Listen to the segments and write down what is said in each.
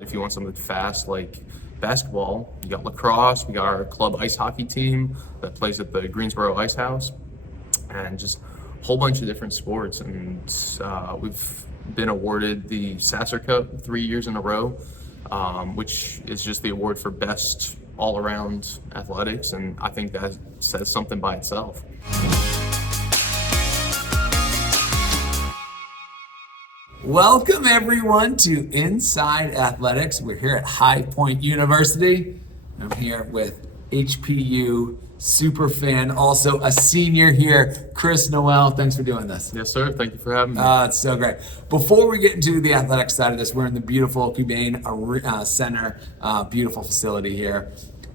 If you want something fast like basketball, you got lacrosse, we got our club ice hockey team that plays at the Greensboro Ice House, and just a whole bunch of different sports. And we've been awarded the Sasser Cup 3 years in a row, which is just the award for best all-around athletics, and I think that says something by itself. Welcome everyone to Inside Athletics. We're here at High Point University. I'm here with HPU superfan, also a senior here, Chris Noel. Thanks for doing this. Yes, sir. Thank you for having me. It's so great. Before we get into the athletic side of this, we're in the beautiful Cubain Center, beautiful facility here.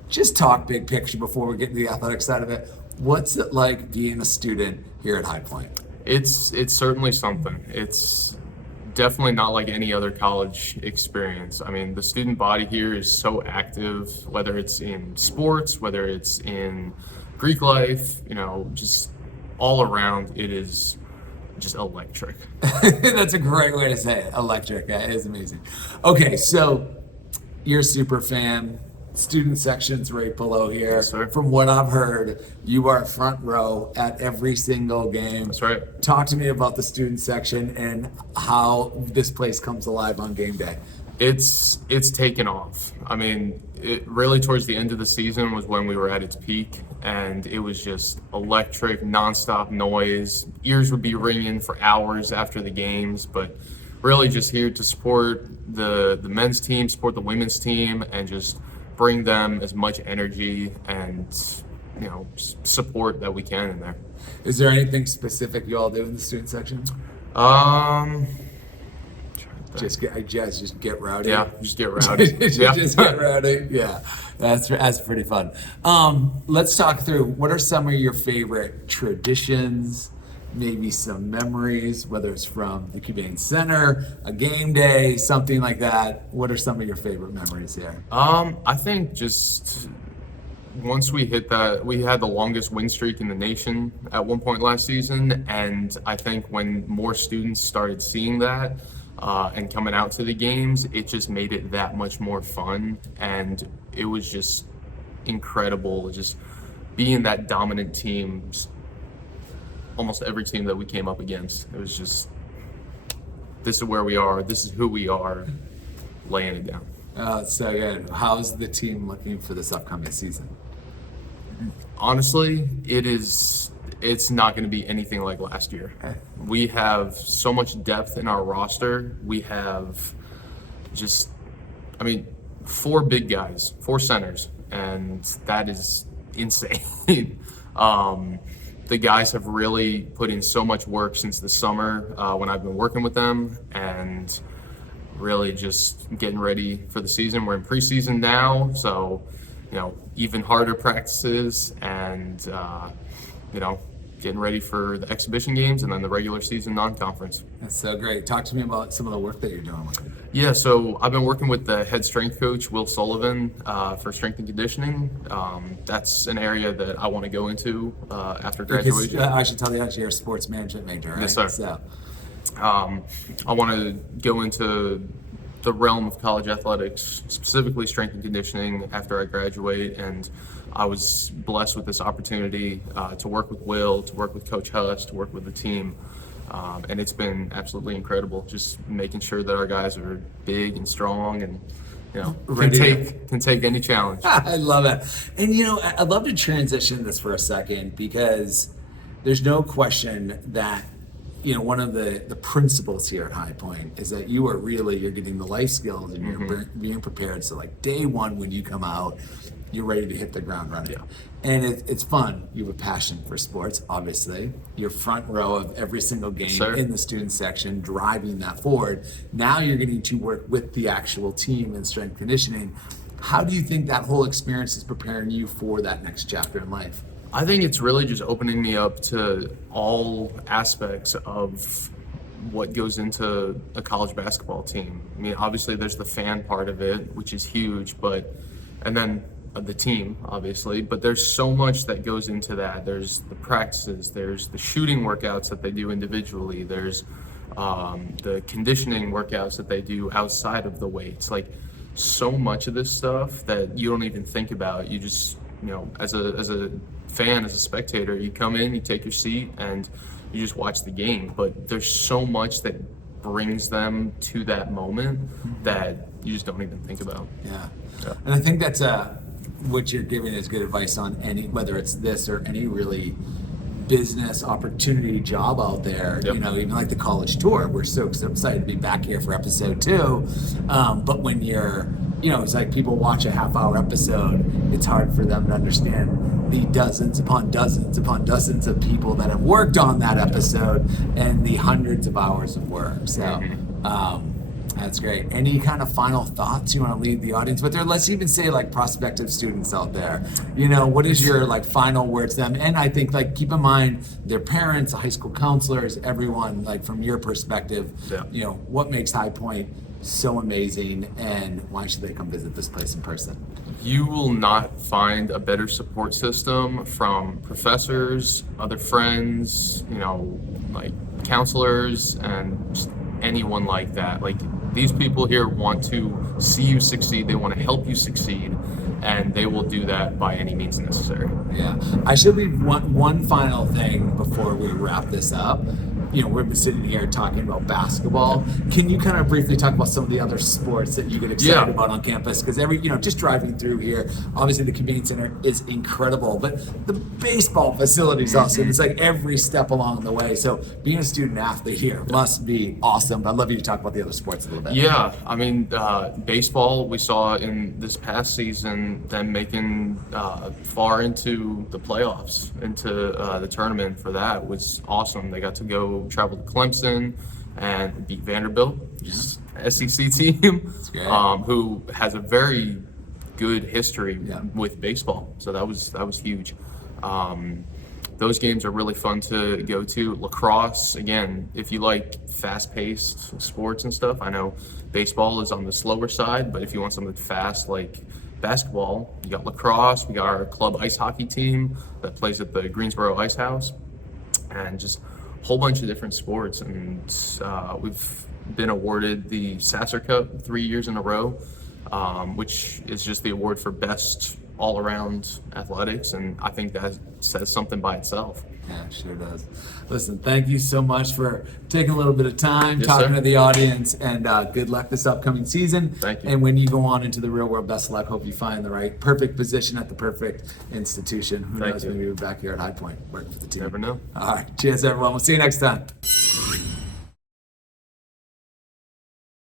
Just talk big picture before we get into the athletic side of it. What's it like being a student here at High Point? It's certainly something. It's definitely not like any other college experience. I mean, the student body here is so active, whether it's in sports, whether it's in Greek life, just all around, it is just electric. That's a great way to say it. Electric. It is amazing. Okay, so you're a super fan. Student section's right below here. Yes, sir. From what I've heard, you are front row at every single game. That's right. Talk to me about the student section and how this place comes alive on game day. It's taken off. I mean, it really towards the end of the season was when we were at its peak, and it was just electric, nonstop noise. Ears would be ringing for hours after the games, but really just here to support the men's team, support the women's team, and just bring them as much energy and support that we can in there. Is there anything specific you all do in the student section? Just get rowdy. Yeah, just get rowdy. Just get rowdy. Yeah, that's pretty fun. Let's talk through what are some of your favorite traditions, maybe some memories, whether it's from the Cubain Center, a game day, something like that. What are some of your favorite memories here? I think just once we hit that, we had the longest win streak in the nation at one point last season, and I think when more students started seeing that and coming out to the games, it just made it that much more fun, and it was just incredible just being that dominant team. Almost every team that we came up against, it was just, this is where we are, this is who we are, laying it down. So good. How's the team looking for this upcoming season? Honestly, it's not going to be anything like last year. Okay. We have so much depth in our roster. We have four big guys, four centers, and that is insane. The guys have really put in so much work since the summer when I've been working with them, and really just getting ready for the season. We're in preseason now, so even harder practices, and getting ready for the exhibition games and then the regular season non-conference. That's so great. Talk to me about some of the work that you're doing with them. Yeah, so I've been working with the head strength coach, Will Sullivan, for strength and conditioning. That's an area that I want to go into after graduation. I should tell you, actually, you're a sports management major, right? Yes, sir. So. I want to go into the realm of college athletics, specifically strength and conditioning, after I graduate, and I was blessed with this opportunity to work with Will, to work with Coach Huss, to work with the team, and it's been absolutely incredible. Just making sure that our guys are big and strong, and can take any challenge. I love it. And I'd love to transition this for a second, because there's no question that one of the principles here at High Point is that you're getting the life skills and you're being prepared. So like day one, when you come out, you're ready to hit the ground running. Yeah. And it's fun. You have a passion for sports, obviously. You're front row of every single game in the student section, driving that forward. Now you're getting to work with the actual team in strength conditioning. How do you think that whole experience is preparing you for that next chapter in life? I think it's really just opening me up to all aspects of what goes into a college basketball team. I mean, obviously there's the fan part of it, which is huge, and then the team, obviously, but there's so much that goes into that. There's the practices, there's the shooting workouts that they do individually, there's the conditioning workouts that they do outside of the weights. Like, so much of this stuff that you don't even think about. You just, as a fan, as a spectator, you come in, you take your seat, and you just watch the game. But there's so much that brings them to that moment that you just don't even think about. Yeah. And I think that's what you're giving is good advice on any, whether it's this or any really business opportunity job out there. Yep. Even like the college tour, we're so excited to be back here for episode 2. But when you're, it's like people watch a half-hour episode, it's hard for them to understand the dozens upon dozens upon dozens of people that have worked on that episode and the hundreds of hours of work. So that's great. Any kind of final thoughts you want to leave the audience with? Or let's even say like prospective students out there, what is your like final words to them? And I think like keep in mind their parents, high school counselors, everyone, like from your perspective, what makes High Point so amazing and why should they come visit this place in person? You will not find a better support system from professors, other friends, like counselors, and just anyone like that. Like, these people here want to see you succeed, they want to help you succeed, and they will do that by any means necessary. Yeah. I should leave one final thing before we wrap this up. We're sitting here talking about basketball. Can you kind of briefly talk about some of the other sports that you get excited about on campus? Because just driving through here, obviously the community center is incredible, but the baseball facility is awesome. It's like every step along the way. So being a student athlete here must be awesome. But I'd love you to talk about the other sports a little bit. Yeah, I mean, baseball, we saw in this past season them making far into the playoffs, into the tournament for that was awesome. They got to go travel to Clemson and beat Vanderbilt, SEC team, who has a very good history with baseball. So that was huge. Those games are really fun to go to. Lacrosse, again, if you like fast-paced sports and stuff, I know baseball is on the slower side, but if you want something fast like basketball, you got lacrosse. We got our club ice hockey team that plays at the Greensboro Ice House, and just whole bunch of different sports. And we've been awarded the Sasser Cup 3 years in a row, which is just the award for best all-around athletics, and I think that says something by itself. Yeah, it sure does. Listen, thank you so much for taking a little bit of time talking sir. to the audience, and good luck this upcoming season. Thank you. And when you go on into the real world, best of luck. Hope you find the right perfect position at the perfect institution. Who knows, maybe we're back here at High Point working for the team. Never know. All right, cheers everyone. We'll see you next time.